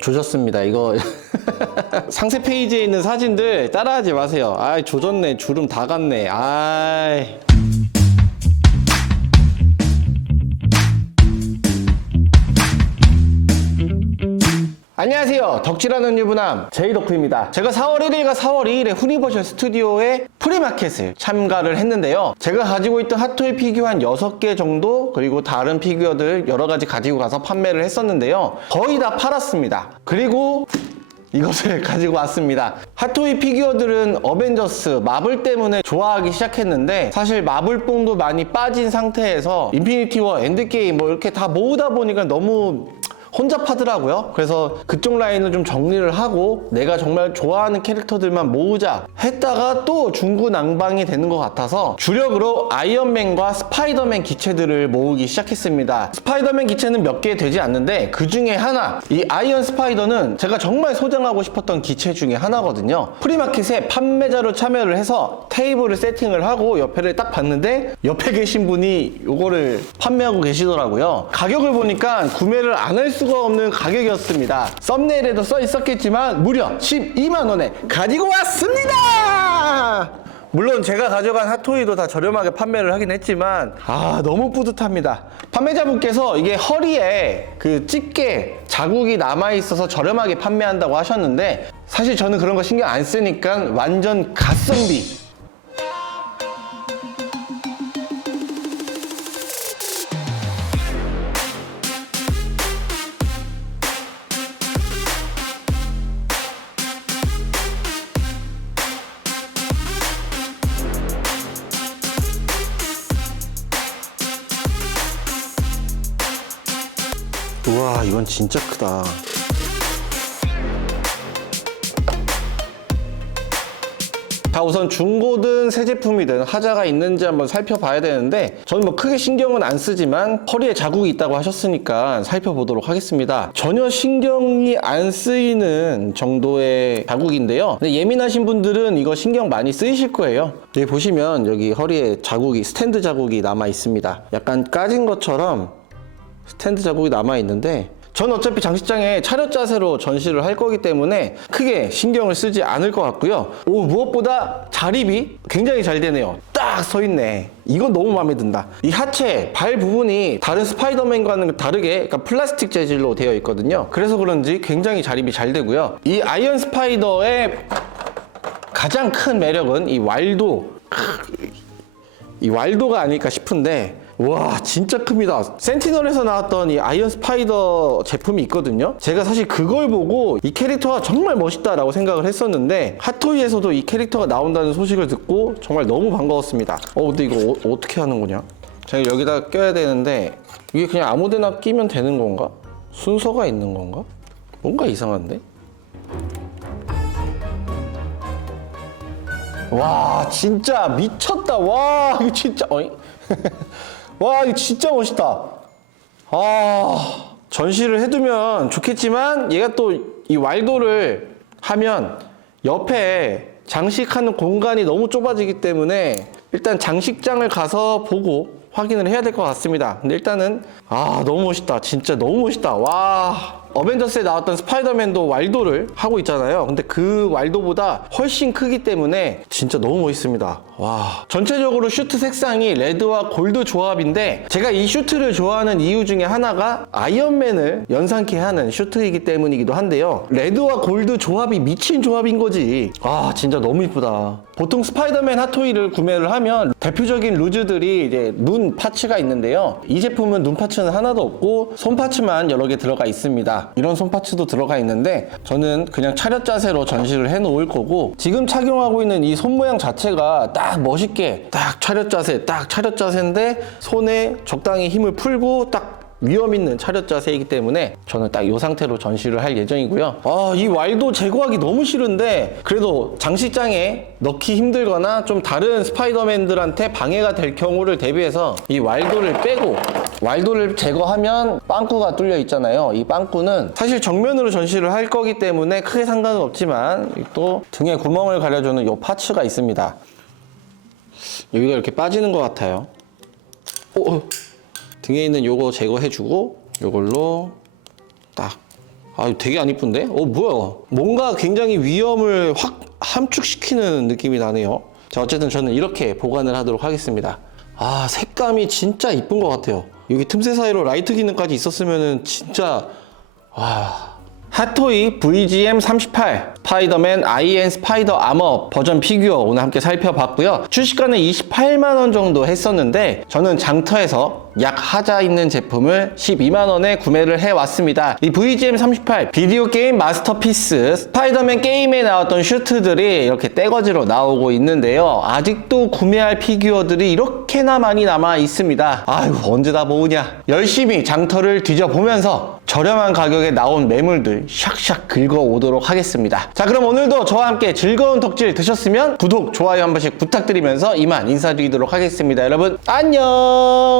조졌습니다. 이거 상세 페이지에 있는 사진들 따라하지 마세요. 아, 조졌네. 주름 다 갔네. 아. 안녕하세요. 덕질하는 유부남 제이덕후입니다. 제가 4월 1일과 4월 2일에 후니버셜 스튜디오에 프리마켓을 참가를 했는데요. 제가 가지고 있던 핫토이 피규어 한 6개 정도 그리고 다른 피규어들 여러 가지 가지고 가서 판매를 했었는데요. 거의 다 팔았습니다. 그리고 이것을 가지고 왔습니다. 핫토이 피규어들은 어벤져스, 마블 때문에 좋아하기 시작했는데 사실 마블뽕도 많이 빠진 상태에서 인피니티 워, 엔드게임 뭐 이렇게 다 모으다 보니까 너무 혼잡하더라고요. 그래서 그쪽 라인을 좀 정리를 하고 내가 정말 좋아하는 캐릭터들만 모으자 했다가 또 중구난방이 되는 것 같아서 주력으로 아이언맨과 스파이더맨 기체들을 모으기 시작했습니다. 스파이더맨 기체는 몇 개 되지 않는데 그 중에 하나, 이 아이언 스파이더는 제가 정말 소장하고 싶었던 기체 중에 하나거든요. 프리마켓에 판매자로 참여를 해서 테이블을 세팅을 하고 옆에를 딱 봤는데 옆에 계신 분이 이거를 판매하고 계시더라고요. 가격을 보니까 구매를 안할 수가 없는 가격이었습니다. 썸네일에도 써 있었겠지만 무려 12만 원에 가지고 왔습니다. 물론 제가 가져간 핫토이도 다 저렴하게 판매를 하긴 했지만 아 너무 뿌듯합니다 판매자분께서 이게 허리에 그 집게 자국이 남아 있어서 저렴하게 판매한다고 하셨는데 사실 저는 그런 거 신경 안 쓰니까 완전 가성비 우와 이건 진짜 크다. 자 우선 중고든 새 제품이든 하자가 있는지 한번 살펴봐야 되는데 저는 뭐 크게 신경은 안 쓰지만 허리에 자국이 있다고 하셨으니까 살펴보도록 하겠습니다. 전혀 신경이 안 쓰이는 정도의 자국인데요. 근데 예민하신 분들은 이거 신경 많이 쓰이실 거예요. 여기 보시면 여기 허리에 자국이 스탠드 자국이 남아 있습니다. 약간 까진 것처럼 스탠드 자국이 남아 있는데 전 어차피 장식장에 차렷 자세로 전시를 할 거기 때문에 크게 신경을 쓰지 않을 것 같고요. 오 무엇보다 자립이 굉장히 잘 되네요. 딱 서 있네. 이건 너무 마음에 든다. 이 하체 발 부분이 다른 스파이더맨과는 다르게 약간 플라스틱 재질로 되어 있거든요. 그래서 그런지 굉장히 자립이 잘 되고요. 이 아이언 스파이더의 가장 큰 매력은 이 왈도 이 왈도가 아닐까 싶은데 와 진짜 큽니다 센티널에서 나왔던 이 아이언 스파이더 제품이 있거든요 제가 사실 그걸 보고 이 캐릭터가 정말 멋있다라고 생각을 했었는데 핫토이에서도 이 캐릭터가 나온다는 소식을 듣고 정말 너무 반가웠습니다 어 근데 이거 어, 떻게 하는 거냐 제가 여기다 껴야 되는데 이게 그냥 아무데나 끼면 되는 건가? 순서가 있는 건가? 뭔가 이상한데? 와 진짜 미쳤다 와 이거 진짜 어이 와 이거 진짜 멋있다. 아 전시를 해두면 좋겠지만 얘가 또 이 왈도를 하면 옆에 장식하는 공간이 너무 좁아지기 때문에 일단 장식장을 가서 보고 확인을 해야 될 것 같습니다 근데 일단은 아 너무 멋있다 진짜 너무 멋있다 와 어벤져스에 나왔던 스파이더맨도 왈도를 하고 있잖아요. 근데 그 왈도보다 훨씬 크기 때문에 진짜 너무 멋있습니다. 와. 전체적으로 슈트 색상이 레드와 골드 조합인데 제가 이 슈트를 좋아하는 이유 중에 하나가 아이언맨을 연상케 하는 슈트이기 때문이기도 한데요. 레드와 골드 조합이 미친 조합인 거지. 아, 진짜 너무 이쁘다. 보통 스파이더맨 핫토이를 구매를 하면 대표적인 루즈들이 이제 눈 파츠가 있는데요. 이 제품은 눈 파츠는 하나도 없고 손 파츠만 여러 개 들어가 있습니다. 이런 손 파츠도 들어가 있는데 저는 그냥 차렷 자세로 전시를 해 놓을 거고 지금 착용하고 있는 이 손 모양 자체가 딱 멋있게 딱 차렷 자세, 딱 차렷 자세인데 손에 적당히 힘을 풀고 딱 위험 있는 차렷 자세이기 때문에 저는 딱 이 상태로 전시를 할 예정이고요. 아, 이 왈도 제거하기 너무 싫은데 그래도 장식장에 넣기 힘들거나 좀 다른 스파이더맨들한테 방해가 될 경우를 대비해서 이 왈도를 빼고 왈도를 제거하면 빵꾸가 뚫려 있잖아요. 이 빵꾸는 사실 정면으로 전시를 할 거기 때문에 크게 상관은 없지만 또 등에 구멍을 가려주는 이 파츠가 있습니다. 여기가 이렇게 빠지는 것 같아요. 오, 어. 등에 있는 요거 제거해주고 요걸로 딱. 아, 되게 안 이쁜데? 어, 뭐야? 뭔가 굉장히 위험을 확 함축시키는 느낌이 나네요. 자, 어쨌든 저는 이렇게 보관을 하도록 하겠습니다. 아, 색감이 진짜 이쁜 것 같아요. 여기 틈새 사이로 라이트 기능까지 있었으면은 진짜 와. 핫토이 VGM38 스파이더맨 IN 스파이더 아머 버전 피규어 오늘 함께 살펴봤고요. 출시가는 28만 원 정도 했었는데 저는 장터에서 약 하자 있는 제품을 12만 원에 구매를 해왔습니다. 이 VGM38 비디오 게임 마스터피스 스파이더맨 게임에 나왔던 슈트들이 이렇게 떼거지로 나오고 있는데요. 아직도 구매할 피규어들이 이렇게나 많이 남아 있습니다. 아유 언제 다 모으냐. 열심히 장터를 뒤져보면서 저렴한 가격에 나온 매물들 샥샥 긁어오도록 하겠습니다. 자, 그럼 오늘도 저와 함께 즐거운 덕질 되셨으면 구독, 좋아요 한 번씩 부탁드리면서 이만 인사드리도록 하겠습니다. 여러분, 안녕!